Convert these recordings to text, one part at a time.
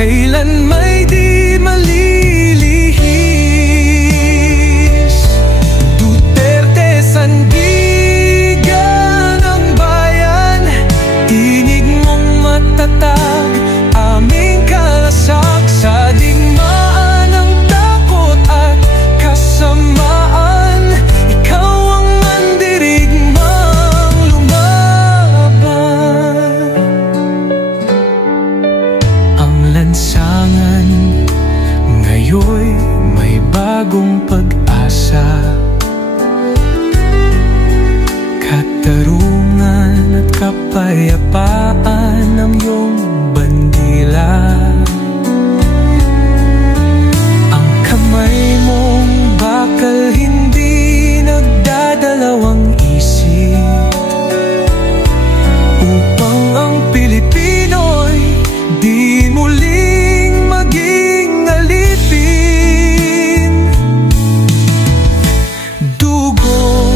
kailan may di malilihis. Duterte, sandigan ng bayan, tinig mong matatag, aming kalasak sa digmaan ng takot at kasamaan. Ikaw ang mandirigmang lumaban. Ang lansangan ngayoy may bagong pag-asa, katarungan at kapayapaan ng iyong bandila. Ang kamay mong bakal hindi nagdadalawang isip, upang ang Pilipino'y di muling maging alipin. Dugo,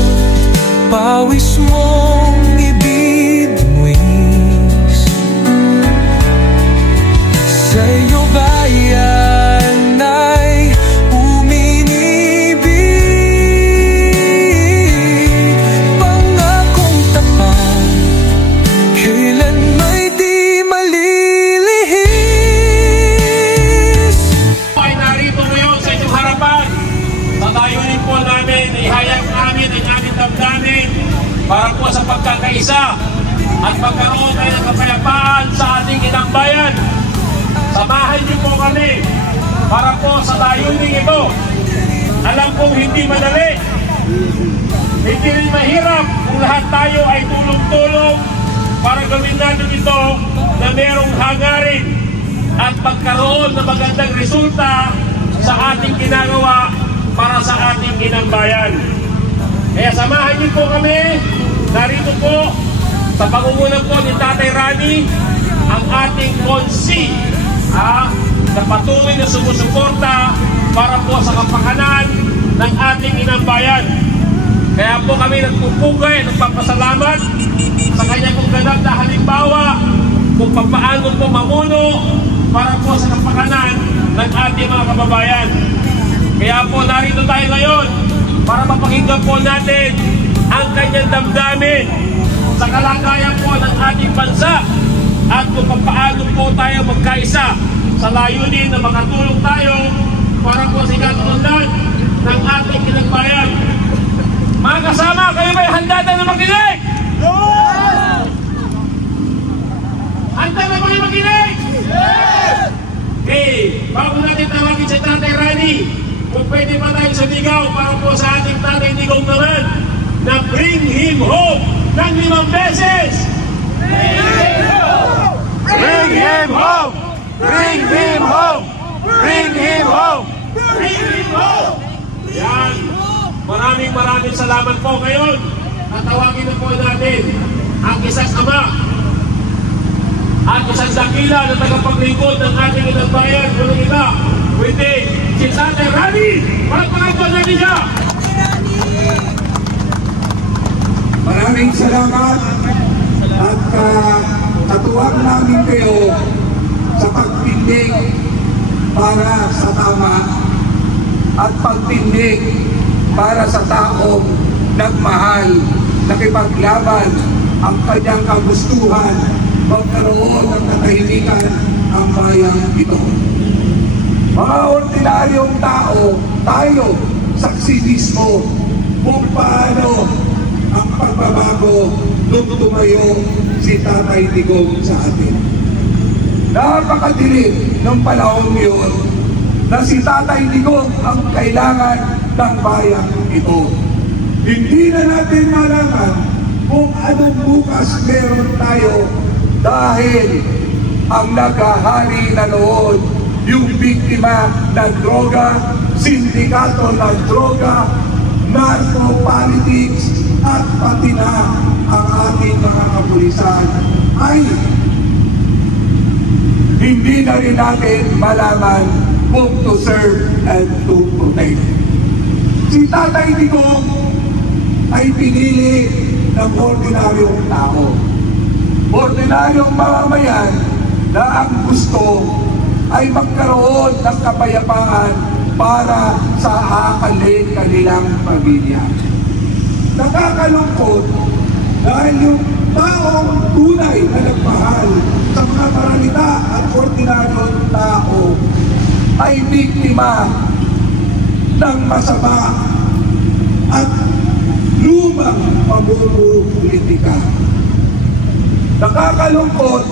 pawis mong ibibigwis, sa iyo bayan ay uminibig. Pangakong tapat, kailan may di malilihis. Ay narito ngayon sa inyong harapan. Sa layunin po namin, ihayag namin ang aming damdamin para po sa pagkakaisa at pagkaroon tayo ng kapayapaan sa ating inang bayan. Samahan niyo po kami para po sa layunin ito. Alam kong hindi madali, hindi rin mahirap kung lahat tayo ay tulong-tulong para gawin natin ito na merong hangarin at magkaroon ng magandang resulta sa ating ginagawa para sa ating inang bayan. Kaya samahan niyo po kami. Narito po sa pangunguna po ni Tatay Rani ang ating konsi na patuloy na sumusuporta para po sa kapakanan ng ating inang bayan. Kaya po kami nagpupugay, nagpapasalamat sa kanya pong ganap na halimbawa kung paano po mamuno para po sa kapakanan ng ating mga kababayan. Kaya po narito tayo ngayon para mapakinggan po natin ang kanyang damdamin sa kalagayan po ng ating bansa at kung paano po tayo magkaisa sa layunin na makatulong tayo para po sa ikatulungan ng ating kinagbayan. Mga kasama, kayo ba'y handa na makinig? Yes! Handa na ba kayo makinig? Yes! Okay, bago natin tawagin si Tatay Rani, kung pwede pa tayo sa ligaw para po sa ating Tatay Digong naman na bring him home ng 5 beses. Bring him home! Bring him home! Bring him home! Bring him home! Bring him home! Yan. Maraming salamat po ngayon. Tatawagin na po natin ang isang ama at isang dakila na tagapaglingkod ng ating inang bayan. Walang iba, kundi si Tatay Rani. Palakpakan po natin siya. Maraming salamat at katuwang namin kayo sa pagpindig para sa tama at pagpindig para sa taong nagmahal, nakipaglaban ang kanyang kagustuhan, magkaroon ng katahimikan ang bayang ito. Mga ordinaryong tao, tayo, saksi mismo kung paano ang pagbabago nung tumayo si Tatay Digong sa atin. Napakadilim ng panahon yun na si Tatay Digong ang kailangan ng bayan ito. Hindi na natin malaman kung anong bukas meron tayo dahil ang naghahari na noon yung biktima ng droga, sindikato ng droga, narco-politics at pati na ang ating mga kapulisan ay hindi na rin natin malaman kung to serve and to protect. Si Tatay Digong ay pinili ng ordinaryong tao. Ordinaryong mamamayan na ang gusto ay magkaroon ng kapayapaan para sa kanilang pamilya. Nakakalungkot dahil yung taong tunay na nagmahal sa mga maralita at ordinaryong tao ay biktima ng masama at lumang pamumupolitika. Nakakalungkot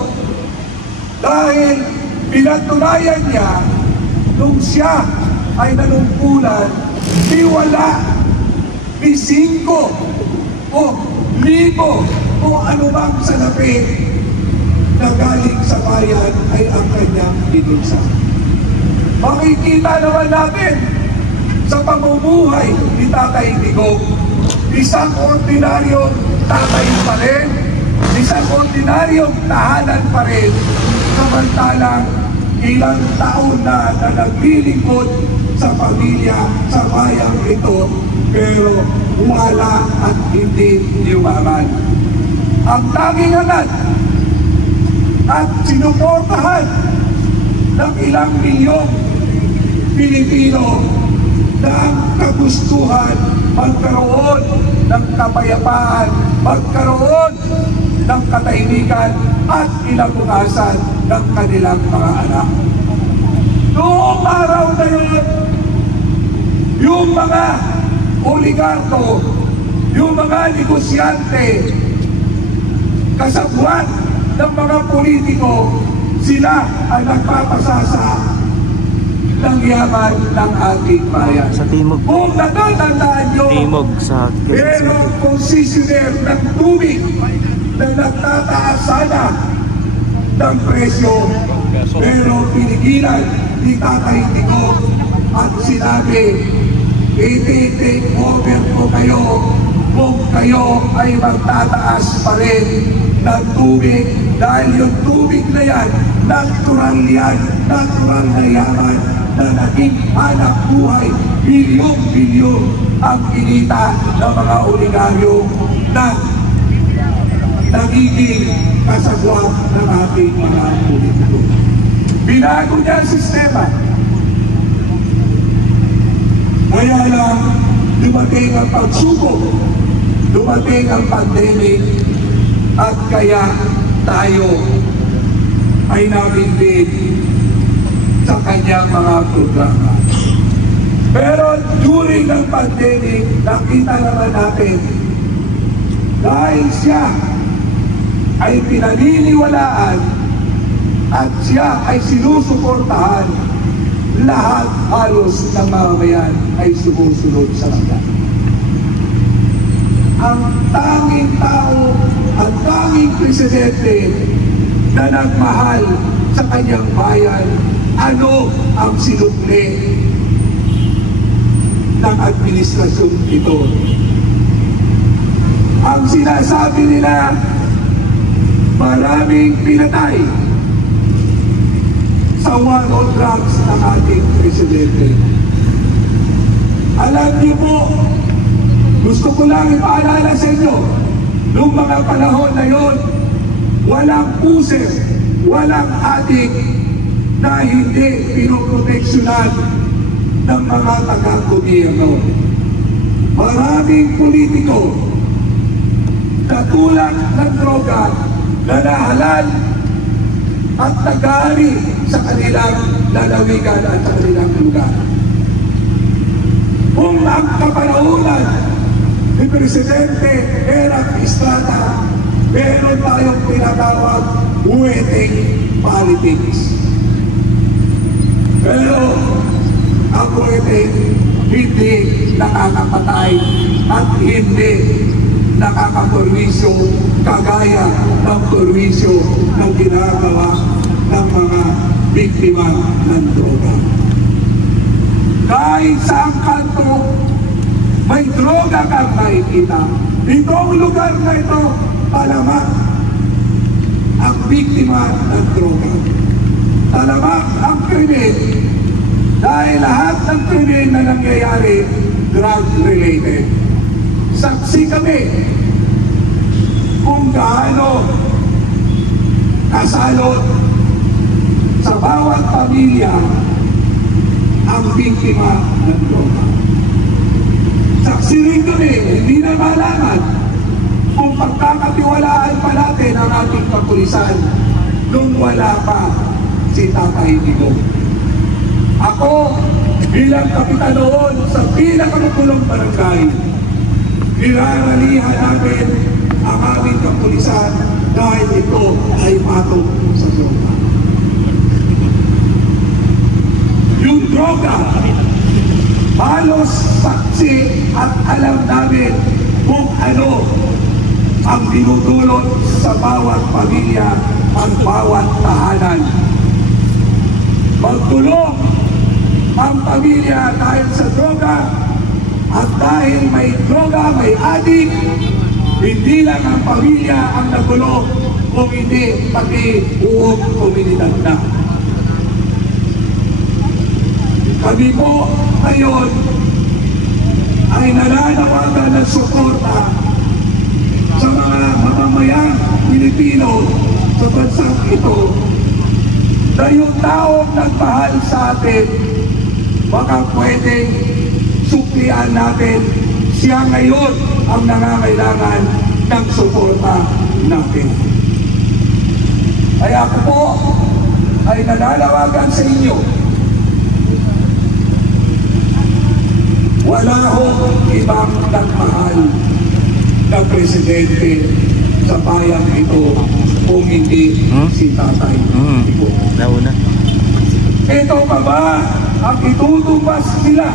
dahil pinatunayan niya nung siya ay nanungkulan, di wala, di 5 o 1,000 o ano bang salapi na galing sa bayan ay ang kanyang binunsa. Makikita naman natin sa pamumuhay ni Tatay Digong, isang ordinaryong tatay pa rin, isang ordinaryong tahanan pa rin, samantalang ilang taon na naglilingkod sa pamilya, sa bayang ito, pero wala at hindi yumaman. Ang tanging hangad at sinuportahan ng ilang milyong Pilipino na ang kagustuhan magkaroon ng kapayapaan, magkaroon ng katahimikan at kinabukasan ng kanilang mga anak. Noong araw na yun, yung mga oligarko, yung mga negosyante, kasabwat ng mga politiko, sila ang nagpapasasa ng yaman ng ating bayan. Sa timog. Kung natatandaan nyo, Timog sa merong concessionaire ng tubig na nagtataas sana ng presyo, pero pinigilan ni Tatay Digong at sinabi, i-take over ko kayo kung kayo ay magtataas pa rin ng tubig, dahil yung tubig na yan, natural na yaman na naging hanap buhay, bilyong-bilyon ang kinita ng mga oligaryo na nagiging kasagwat ng ating mga politiko. Binago niya ang sistema. Kaya lang, dumating ang pagsubok, dumating ang pandemic, at kaya tayo ay nabimbig sa kanyang mga programa. Pero during ng pandemic, nakita naman natin, dahil siya ay pinaniniwalaan at siya ay sinusuportahan, lahat halos ng mamamayan ay sumusunod sa kanya. Ang tanging tao, ang tanging presidente na nagmahal sa kanyang bayan, ano ang sinukli ng administrasyon ito? Ang sinasabi nila, maraming pinatay sa war on drugs ng ating presidente. Alam niyo po, gusto ko lang ipaalala sa inyo, noong mga panahon na yon, walang puser, walang adik na hindi pinoproteksyonan ng mga taga-gobyerno. Maraming politiko katulad ng droga na nahalal at nag-aari sa kanilang lalawigan at sa kanilang lugar. Kung ang kapanahunan ni Presidente Erap Estrada, meron tayong tinatawag wedding politics. Pero ang wedding hindi nakakapatay at hindi nakakaperwisyo kagaya ng perwisyo ng ginagawa ng mga biktima ng droga. Kahit sa ang kanto, may droga kang nakikita. Itong lugar na ito, talamak ang biktima ng droga. Talamak ang krimen, dahil lahat ng krimen na nangyayari, drug-related. Saksi kami kung gaano kasalot sa bawat pamilya ang biktima ng droga. Saksi rin kami, hindi na malaman kung pagkakatiwalaan pa natin ang ating kapulisan nung wala pa si Tatay Digong. Ako, bilang kapitan noon sa pinakamatulong barangay, niraralihan namin ang aming kapulisan dahil ito ay patong sa droga. Yung droga, halos saksi at alam namin kung ano ang dinudulot sa bawat pamilya, ang bawat tahanan. Magtulong ang pamilya dahil sa droga, at dahil may droga, may adik, hindi lang ang pamilya ang nagulo, kung hindi pati buong komunidad na. Kami po ngayon ay nananawagan ng suporta sa mga mamamayang Pilipino sa bansang ito na yung taong nagmahal sa atin, baka pwedeng suklian natin, siya ngayon ang nangangailangan ng suporta natin. Kaya ako po ay nananawagan sa inyo, wala akong ibang nagmahal na presidente sa bayan ito kung hindi si Tatay Digong. Nauna. Ito pa ba ang itutubas nila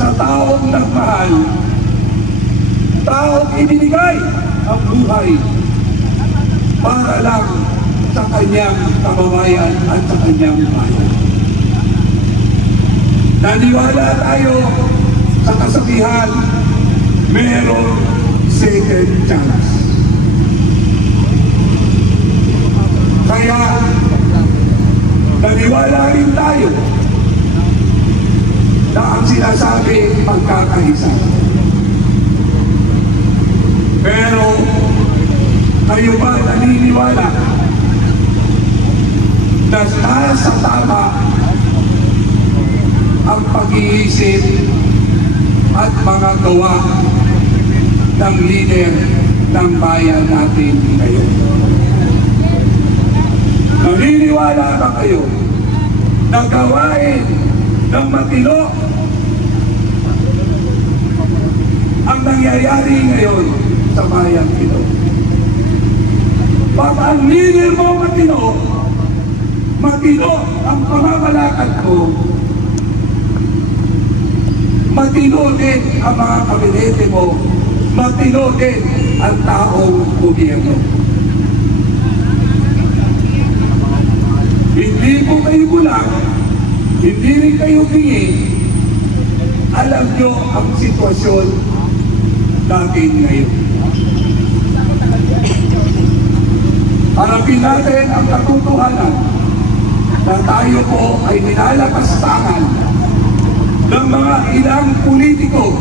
sa taong nagmahal, taong ibinigay ang buhay para lang sa kanyang kababayan at sa kanyang bayan? Naniwala tayo sa kasabihan, merong second chance. Kaya naniwala rin tayo na ang sinasabi pagkakaisa. Pero kayo ba naniniwala na nasa tama ang pag-iisip at mga gawa ng leader ng bayan natin ngayon? Naniniwala ba kayo na gawain ng matino ang nangyayari ngayon sa bayan ito? Pag ang leader mo matino, matino ang pamamalakad mo, matino din ang mga kabinete mo, matino din ang taong gobyerno. Hindi po kayo kulang, hindi rin kayo bingi. Alam nyo ang sitwasyon natin ngayon. Harapin natin ang katotohanan na tayo po ay nilalakastangan ng mga ilang politiko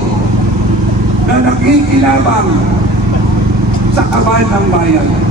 na nakikilabang sa kaban ng bayan.